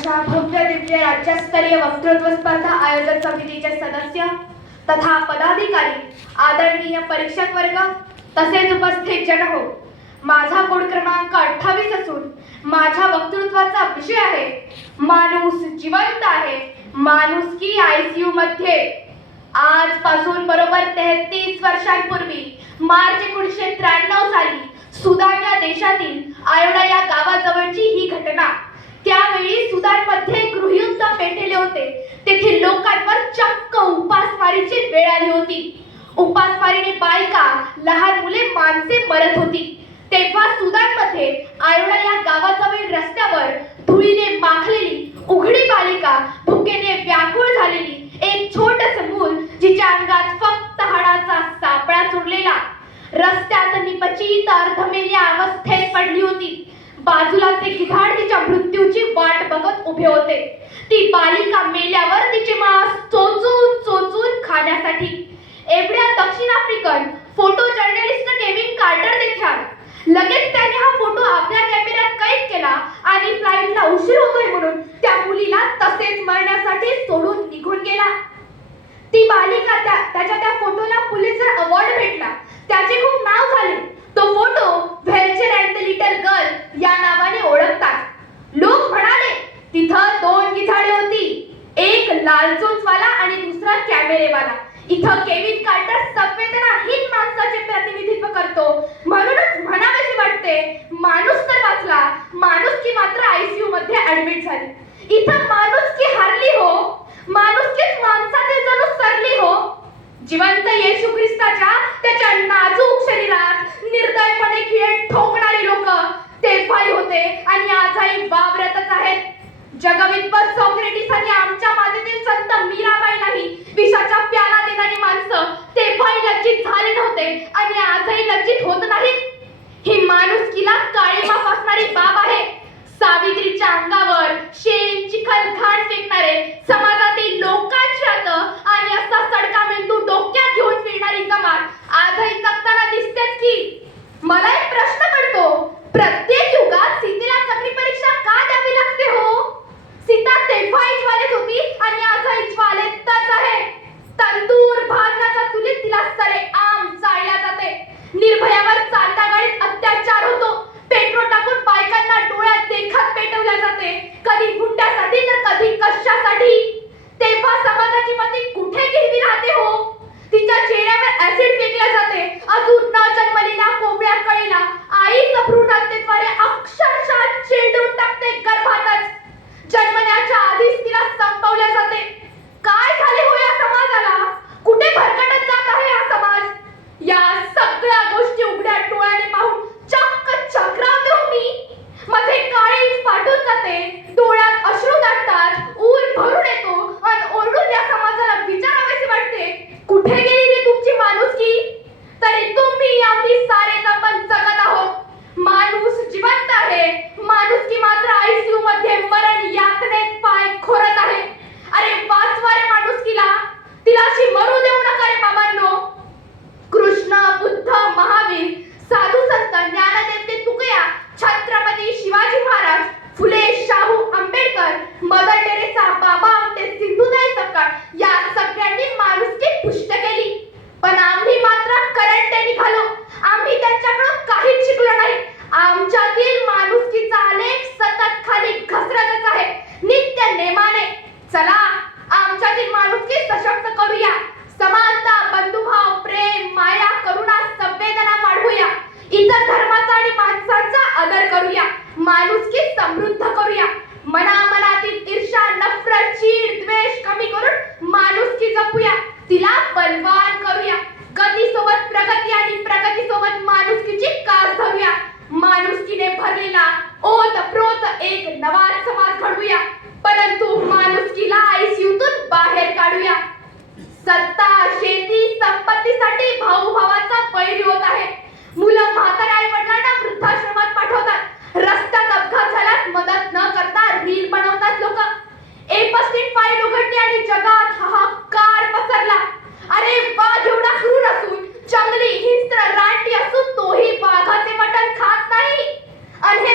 अशा भव्य दिव्य राज्यस्तरीय वक्तृत्व स्पर्धा आयोजक समितीचे सदस्य तथा पदाधिकारी, आदरणीय परीक्षक वर्ग तसेच उपस्थित जन हो, माझा कोड क्रमांक 28 असून माझ्या वक्तृत्वाचा विषय आहे माणूस जिवंत आहे, माणुसकी ICU मध्ये. आजपासून बरोबर 33 वर्षांपूर्वी मार्च 1993 साली सुदान या देशातील आयोडा या गावाजवळची ही घटना. त्यावेळी सुदानमध्ये गृहयुद्ध पेटले होते. तेथील लोकांवर चक्क उपासमारीची वेळ आली होती. उपासमारीने बायका, लहान मुले, माणसे मरत होती. तेव्हा सुदानमध्ये आयोडा या गावाजवळील रस्त्यावर धुळीने माखलेली उघडी बालिका, भुकेने व्याकुळ झालेली एक छोटस मूल, जिच्या अंगात फक्त हाडाचा सापळा चुरलेला, रस्त्यात निपचित अर्धमेल्या अवस्थेत पडली होती. बाजूला ते गिधाड तिच्या मृत्यूची वाट बघत उभे होते. ती बालिका मेल्यावर तिचे मांस चोचून चोचून खाण्यासाठी. एवढ्या दक्षिण African photo journalist Kevin Carter तिथे आला. लगेच त्याने हा फोटो आपल्या कॅमेऱ्यात कैद केला आणि फ्लाईटला उशीर होतोय म्हणून त्या मुलीला तसेच मरण्यासाठी सोडून निघून गेला. ती बालिका त्याच्या त्या फोटोला पुलिसर अवॉर्ड भेटला. त्याचे खूप नाव झाले. तो photo vulture and the little girl या नावाने ओळखतात. लोक म्हणाले तिथं 2 गिधाडे होती, एक लालचोचवाला आणि दुसरा कॅमेरेवाला. इथं केविन कार्टर संवेदनाहीन माणसाचे प्रतिनिधित्व करतो. म्हणूनच म्हणावेसे वाटते, माणूस तर वाचला, माणुसकी मात्र ICU मध्ये ऍडमिट झाली. इथं माणुसकी हरली हो, माणुसकीच माणसाचे जणू सरली हो. जिवंत येशू ख्रिस्ताच्या त्याच्या नाजूक शरीरात निर्दयपणे खिळे ठोकणारे लोक तेव्हाही होते आणि आजही वावरतच आहेत. जगविद्वत सॉक्रेटिस आणि आमच्या मातेतील संत मीराबाईलाही विषाचा प्याला देणारी माणसं तेव्हाही लज्जित झाले नव्हते आणि आजही लज्जित होत नाहीत. ही माणुसकीला काळीमा फासणारी बाब आहे. सावित्रीच्या अंगावर शेण, चिखल, घाण फेकणारे समाजातील लोकांची आणि असा सडका मेंदू डोक्यात घेऊन फिरणारी जमात आजही जगताना दिसतेच की. मला एक प्रश्न पडतो, प्रत्येक युगात सीतेला अग्नी परीक्षा का द्यावी लागते हो? सीता तेव्हाही ज्वालेत होती आणि आजही ज्वालेतच आहे. तंदूर भाजण्याच्या चुलीत तिला सरेआम जाळल्या जाते. निर्भयावर चालत्या गाडीत अत्याचार होतो. पेट्रोल टाकून बायकांना डोळ्यात देखत पेटवल्या जाते, कधी हुंड्यासाठी तर कधी कशासाठी. तेव्हा समाजाची मती कुठे गिरवी राहते हो? तिच्या चेहऱ्यावर ऍसिड फेकल्या जाते. अजून न जन्मलेल्या कोंबड्या कळीला आईचं भ्रूण हत्येद्वारे अक्षरशः चिरडून टाकते गर्भातच. जन्मण्याच्या आधीच तिला संपवल्या जाते. काय झाले हो या समाजाला? कुठे भरकटत जात आहे हा समाज? या सगळ्या गोष्टी उघड्या डोळ्याने पाहून चक्क चक्रावते हो मी. माझे काळीज फाटून जाते, डोळ्यात अश्रू दाटतात, ऊर भरून येतो आणि ओरडून या समाजाला विचारावेसे वाटते, कुठे गेली रे तुमची माणुसकी? तरी तुम्ही आम्ही सारे आपण जगत आहोत. माणूस जिवंत आहे, माणुसकी मात्र ICU मध्ये मरण यातनेत पाय खोरत आहे. अरे वाचवा रे माणुसकीला, तिला अशी मरू देऊ नका रे बाबांनो. कृष्ण, बुद्ध, महावीर, साधू संत, ज्ञानदेवते तुकया, छत्रपती शिवाजी महाराज, फुले, शाहू, आंबेडकर, मदर टेरेसा, बाबा आमटे, सिंधुताई सपकाळ या सगळ्यांनी माणुसकी पुष्ट केली. पण आम्ही मात्र करंटे निघालो. आम्ही त्यांच्याकडून काहीच शिकलो नाही. आमच्यातील माणुसकीचा आलेख सतत खाली घसरतच आहे, नित्य नेमाने. चला आमच्यातील माणुसकी सशक्त करूया. समानता, बंधुभाव, प्रेम, माया, करुणा, संवेदना वाढवूया. इतर धर्माचा आणि माणसांचा आदर करूया. माणुसकी समृद्ध करूया. मनामनातील ईर्ष्या, नफरत, चीड, द्वेष कमी करून माणुसकी जपूया. तिला बलवान करूया. गतीसोबत प्रगती आणि प्रगतीसोबत माणुसकीची कास धरूया. माणुसकीने भरलेला ओतप्रोत एक नवा समाज घडवूया. परंतु माणुसकीला ICUतून बाहेर काढूया. सत्ता, शेती, संपत्तीसाठी भाऊ भावाचा बैर होत आहे. मुलं म्हाताऱ्या आई वडिलांना वृद्धाश्रमात पाठवतात. रस्त्यात अपघात झाल्यास मदत न करता रील बनवतात लोक. एपस्टीन फाईल उघडली आणि जगात हाहाकार पसरला. अरे वाघ एवढा क्रूर असून, जंगली, हिंस्त्र, रानटी असून तोही वाघाचे मटण खात नाही. आणि हे